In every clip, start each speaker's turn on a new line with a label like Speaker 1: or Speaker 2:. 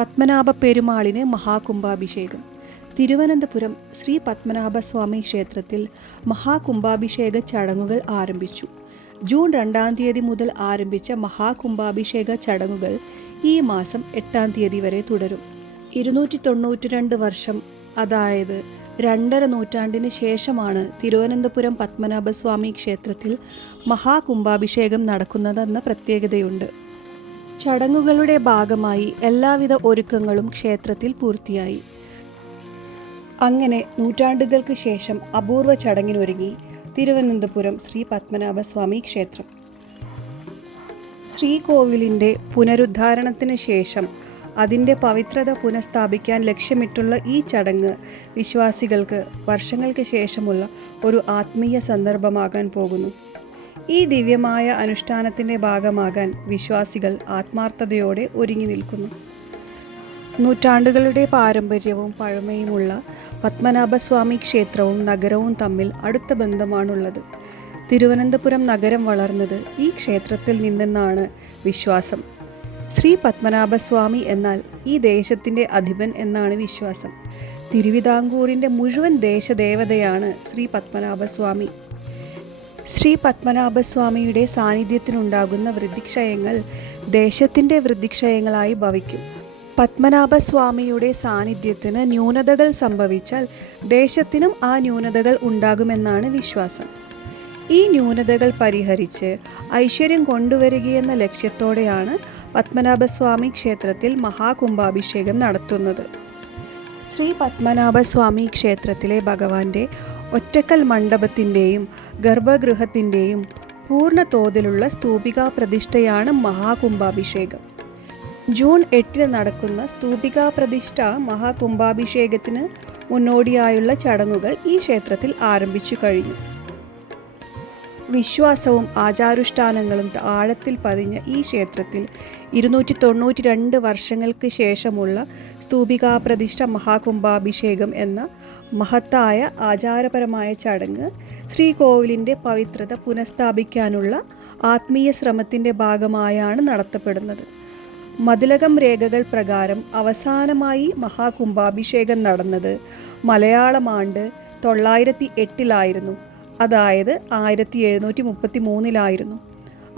Speaker 1: പത്മനാഭ പെരുമാളിന് മഹാകുംഭാഭിഷേകം. തിരുവനന്തപുരം ശ്രീ പത്മനാഭസ്വാമി ക്ഷേത്രത്തിൽ മഹാകുംഭാഭിഷേക ചടങ്ങുകൾ ആരംഭിച്ചു. ജൂൺ രണ്ടാം തീയതി മുതൽ ആരംഭിച്ച മഹാകുംഭാഭിഷേക ചടങ്ങുകൾ ഈ മാസം എട്ടാം തീയതി വരെ തുടരും. ഇരുന്നൂറ്റി തൊണ്ണൂറ്റി രണ്ട് വർഷം അതായത് രണ്ടര നൂറ്റാണ്ടിന് ശേഷമാണ് തിരുവനന്തപുരം പത്മനാഭസ്വാമി ക്ഷേത്രത്തിൽ മഹാകുംഭാഭിഷേകം നടക്കുന്നതെന്ന പ്രത്യേകതയുണ്ട്. ചടങ്ങുകളുടെ ഭാഗമായി എല്ലാവിധ ഒരുക്കങ്ങളും ക്ഷേത്രത്തിൽ പൂർത്തിയായി. അങ്ങനെ നൂറ്റാണ്ടുകൾക്ക് ശേഷം അപൂർവ ചടങ്ങിനൊരുങ്ങി തിരുവനന്തപുരം ശ്രീ പത്മനാഭസ്വാമി ക്ഷേത്രം. ശ്രീകോവിലിന്റെ പുനരുദ്ധാരണത്തിന് ശേഷം അതിന്റെ പവിത്രത പുനഃസ്ഥാപിക്കാൻ ലക്ഷ്യമിട്ടുള്ള ഈ ചടങ്ങ് വിശ്വാസികൾക്ക് വർഷങ്ങൾക്ക് ശേഷമുള്ള ഒരു ആത്മീയ സന്ദർഭമാകാൻ പോകുന്നു. ഈ ദിവ്യമായ അനുഷ്ഠാനത്തിന്റെ ഭാഗമാകാൻ വിശ്വാസികൾ ആത്മാർത്ഥതയോടെ ഒരുങ്ങി നിൽക്കുന്നു. നൂറ്റാണ്ടുകളുടെ പാരമ്പര്യവും പഴമയുമുള്ള പത്മനാഭസ്വാമി ക്ഷേത്രവും നഗരവും തമ്മിൽ അടുത്ത ബന്ധമാണുള്ളത്. തിരുവനന്തപുരം നഗരം വളർന്നത് ഈ ക്ഷേത്രത്തിൽ നിന്നെന്നാണ് വിശ്വാസം. ശ്രീ പത്മനാഭസ്വാമി എന്നാൽ ഈ ദേശത്തിന്റെ അധിപൻ എന്നാണ് വിശ്വാസം. തിരുവിതാംകൂറിന്റെ മുഴുവൻ ദേശദേവതയാണ് ശ്രീ പത്മനാഭസ്വാമി. ശ്രീ പത്മനാഭസ്വാമിയുടെ സാന്നിധ്യത്തിനുണ്ടാകുന്ന വൃദ്ധിക്ഷയങ്ങൾ ദേശത്തിന്റെ വൃദ്ധിക്ഷയങ്ങളായി ഭവിക്കും. പത്മനാഭസ്വാമിയുടെ സാന്നിധ്യത്തിന് ന്യൂനതകൾ സംഭവിച്ചാൽ ദേശത്തിനും ആ ന്യൂനതകൾ ഉണ്ടാകുമെന്നാണ് വിശ്വാസം. ഈ ന്യൂനതകൾ പരിഹരിച്ച് ഐശ്വര്യം കൊണ്ടുവരികയെന്ന ലക്ഷ്യത്തോടെയാണ് പത്മനാഭസ്വാമി ക്ഷേത്രത്തിൽ മഹാകുംഭാഭിഷേകം നടത്തുന്നത്. ശ്രീ പത്മനാഭസ്വാമി ക്ഷേത്രത്തിലെ ഭഗവാന്റെ ഒറ്റക്കൽ മണ്ഡപത്തിന്റെയും ഗർഭഗൃഹത്തിന്റെയും പൂർണ തോതിലുള്ള സ്തൂപികാ പ്രതിഷ്ഠയാണ് മഹാകുംഭാഭിഷേകം. ജൂൺ എട്ടിന് നടക്കുന്ന സ്തൂപികാ പ്രതിഷ്ഠ മഹാകുംഭാഭിഷേകത്തിന് മുന്നോടിയായുള്ള ചടങ്ങുകൾ ഈ ക്ഷേത്രത്തിൽ ആരംഭിച്ചു കഴിഞ്ഞു. വിശ്വാസവും ആചാരുഷ്ഠാനങ്ങളും ആഴത്തിൽ പതിഞ്ഞ ഈ ക്ഷേത്രത്തിൽ ഇരുന്നൂറ്റി തൊണ്ണൂറ്റി രണ്ട് വർഷങ്ങൾക്ക് ശേഷമുള്ള സ്തൂപികാ പ്രതിഷ്ഠ മഹാകുംഭാഭിഷേകം എന്ന മഹത്തായ ആചാരപരമായ ചടങ്ങ് ശ്രീകോവിലിന്റെ പവിത്രത പുനഃസ്ഥാപിക്കാനുള്ള ആത്മീയ ശ്രമത്തിന്റെ ഭാഗമായാണ് നടത്തപ്പെടുന്നത്. മതിലകം രേഖകൾ പ്രകാരം അവസാനമായി മഹാകുംഭാഭിഷേകം നടന്നത് മലയാളമാണ്ട് തൊള്ളായിരത്തി എട്ടിലായിരുന്നു അതായത് ആയിരത്തി എഴുന്നൂറ്റി മുപ്പത്തി മൂന്നിലായിരുന്നു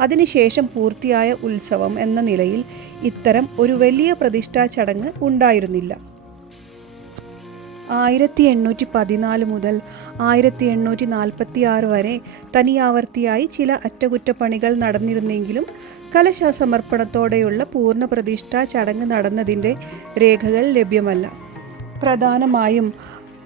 Speaker 1: അതിനുശേഷം പൂർത്തിയായ ഉത്സവം എന്ന നിലയിൽ ഇത്തരം ഒരു വലിയ പ്രതിഷ്ഠാ ചടങ്ങ് ഉണ്ടായിരുന്നില്ല. ആയിരത്തി എണ്ണൂറ്റി പതിനാല് മുതൽ ആയിരത്തി എണ്ണൂറ്റി നാൽപ്പത്തി ആറ് വരെ തനിയാവർത്തിയായി ചില അറ്റകുറ്റപ്പണികൾ നടന്നിരുന്നെങ്കിലും കലശസമർപ്പണത്തോടെയുള്ള പൂർണ പ്രതിഷ്ഠാ ചടങ്ങ് നടന്നതിന്റെ രേഖകൾ ലഭ്യമല്ല. പ്രധാനമായും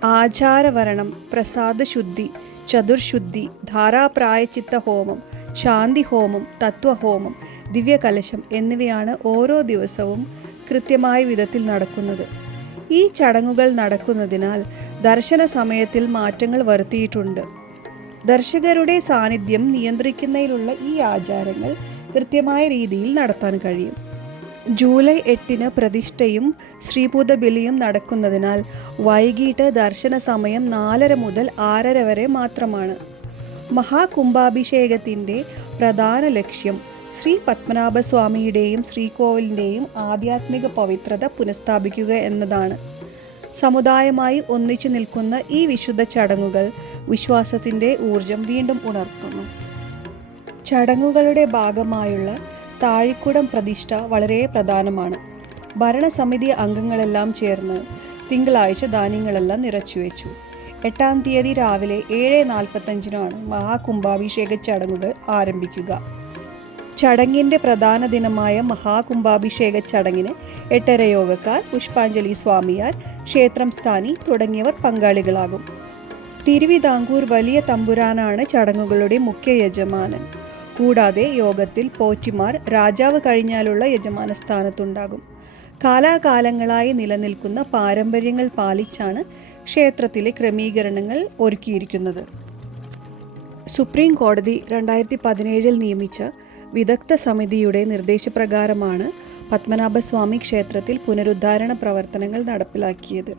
Speaker 1: ആചാരവരണം പ്രസാദശുദ്ധി ചതുർശുദ്ധി ധാരാപ്രായച്ചിത്ത ഹോമം ശാന്തി ഹോമം തത്വഹോമം ദിവ്യകലശം എന്നിവയാണ് ഓരോ ദിവസവും കൃത്യമായ വിധത്തിൽ നടക്കുന്നത്. ഈ ചടങ്ങുകൾ നടക്കുന്നതിനാൽ ദർശന സമയത്തിൽ മാറ്റങ്ങൾ വരുത്തിയിട്ടുണ്ട്. ദർശകരുടെ സാന്നിധ്യം നിയന്ത്രിക്കുന്നതിലുള്ള ഈ ആചാരങ്ങൾ കൃത്യമായ രീതിയിൽ നടത്താൻ കഴിയും. ജൂലൈ എട്ടിന് പ്രതിഷ്ഠയും ശ്രീഭൂത ബലിയും നടക്കുന്നതിനാൽ വൈകിട്ട് ദർശന സമയം നാലര മുതൽ ആറര വരെ മാത്രമാണ്. മഹാകുംഭാഭിഷേകത്തിന്റെ പ്രധാന ലക്ഷ്യം ശ്രീ പത്മനാഭസ്വാമിയുടെയും ശ്രീകോവിലിന്റെയും ആധ്യാത്മിക പവിത്രത പുനഃസ്ഥാപിക്കുക എന്നതാണ്. സമുദായമായി ഒന്നിച്ചു നിൽക്കുന്ന ഈ വിശുദ്ധ ചടങ്ങുകൾ വിശ്വാസത്തിന്റെ ഊർജം വീണ്ടും ഉണർത്തുന്നു. ചടങ്ങുകളുടെ ഭാഗമായുള്ള താഴിക്കുടം പ്രതിഷ്ഠ വളരെ പ്രധാനമാണ്. ഭരണസമിതി അംഗങ്ങളെല്ലാം ചേർന്ന് തിങ്കളാഴ്ച ധാന്യങ്ങളെല്ലാം നിറച്ചുവെച്ചു എട്ടാം തീയതി രാവിലെ ഏഴ് നാൽപ്പത്തഞ്ചിനാണ് മഹാകുംഭാഭിഷേക ചടങ്ങുകൾ ആരംഭിക്കുക. ചടങ്ങിന്റെ പ്രധാന ദിനമായ മഹാകുംഭാഭിഷേക ചടങ്ങിന് എട്ടര യോഗക്കാർ പുഷ്പാഞ്ജലി സ്വാമിയാർ ക്ഷേത്രം സ്ഥാനി തുടങ്ങിയവർ പങ്കാളികളാകും. തിരുവിതാംകൂർ വലിയ തമ്പുരാനാണ് ചടങ്ങുകളുടെ മുഖ്യ യജമാനൻ. കൂടാതെ യോഗത്തിൽ പോറ്റിമാർ രാജാവ് കഴിഞ്ഞാലുള്ള യജമാന സ്ഥാനത്തുണ്ടാകും. കാലാകാലങ്ങളായി നിലനിൽക്കുന്ന പാരമ്പര്യങ്ങൾ പാലിച്ചാണ് ക്ഷേത്രത്തിലെ ക്രമീകരണങ്ങൾ ഒരുക്കിയിരിക്കുന്നത്. സുപ്രീം കോടതി രണ്ടായിരത്തി പതിനേഴിൽ നിയമിച്ച വിദഗ്ധ സമിതിയുടെ നിർദ്ദേശപ്രകാരമാണ് പത്മനാഭസ്വാമി ക്ഷേത്രത്തിൽ പുനരുദ്ധാരണ പ്രവർത്തനങ്ങൾ നടപ്പിലാക്കിയത്.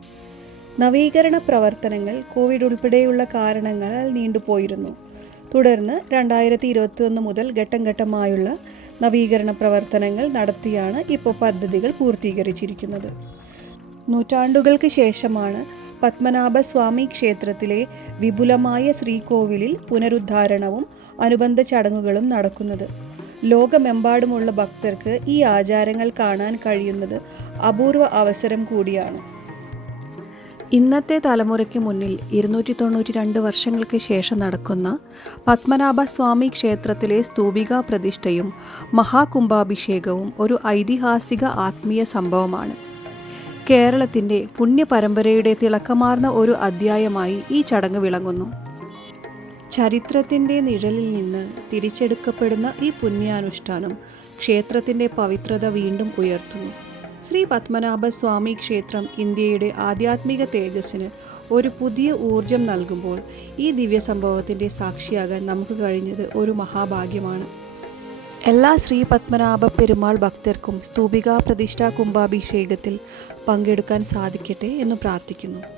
Speaker 1: നവീകരണ പ്രവർത്തനങ്ങൾ കോവിഡ് ഉൾപ്പെടെയുള്ള കാരണങ്ങളാൽ നീണ്ടുപോയിരുന്നു. തുടർന്ന് രണ്ടായിരത്തി ഇരുപത്തിയൊന്ന് മുതൽ ഘട്ടം ഘട്ടമായുള്ള നവീകരണ പ്രവർത്തനങ്ങൾ നടത്തിയാണ് ഇപ്പോൾ പദ്ധതികൾ പൂർത്തീകരിച്ചിരിക്കുന്നത്. നൂറ്റാണ്ടുകൾക്ക് ശേഷമാണ് പത്മനാഭസ്വാമി ക്ഷേത്രത്തിലെ വിപുലമായ ശ്രീകോവിലിൽ പുനരുദ്ധാരണവും അനുബന്ധ ചടങ്ങുകളും നടക്കുന്നത്. ലോകമെമ്പാടുമുള്ള ഭക്തർക്ക് ഈ ആചാരങ്ങൾ കാണാൻ കഴിയുന്നത് അപൂർവ അവസരം കൂടിയാണ്. ഇന്നത്തെ തലമുറയ്ക്ക് മുന്നിൽ ഇരുന്നൂറ്റി തൊണ്ണൂറ്റി രണ്ട് വർഷങ്ങൾക്ക് ശേഷം നടക്കുന്ന പത്മനാഭസ്വാമി ക്ഷേത്രത്തിലെ സ്തൂപിക പ്രതിഷ്ഠയും മഹാകുംഭാഭിഷേകവും ഒരു ഐതിഹാസിക ആത്മീയ സംഭവമാണ്. കേരളത്തിന്റെ പുണ്യപരമ്പരയുടെ തിളക്കമാർന്ന ഒരു അധ്യായമായി ഈ ചടങ്ങ് വിളങ്ങുന്നു. ചരിത്രത്തിന്റെ നിഴലിൽ നിന്ന് തിരിച്ചെടുക്കപ്പെടുന്ന ഈ പുണ്യാനുഷ്ഠാനം ക്ഷേത്രത്തിന്റെ പവിത്രത വീണ്ടും ഉയർത്തുന്നു. ശ്രീ പത്മനാഭ സ്വാമി ക്ഷേത്രം ഇന്ത്യയുടെ ആധ്യാത്മിക തേജസ്സിന് ഒരു പുതിയ ഊർജം നൽകുമ്പോൾ ഈ ദിവ്യ സംഭവത്തിന്റെ സാക്ഷിയാകാൻ നമുക്ക് കഴിഞ്ഞത് ഒരു മഹാഭാഗ്യമാണ്. എല്ലാ ശ്രീ പത്മനാഭ പെരുമാൾ ഭക്തർക്കും സ്തൂപികാ പ്രതിഷ്ഠാ കുംഭാഭിഷേകത്തിൽ പങ്കെടുക്കാൻ സാധിക്കട്ടെ എന്ന് പ്രാർത്ഥിക്കുന്നു.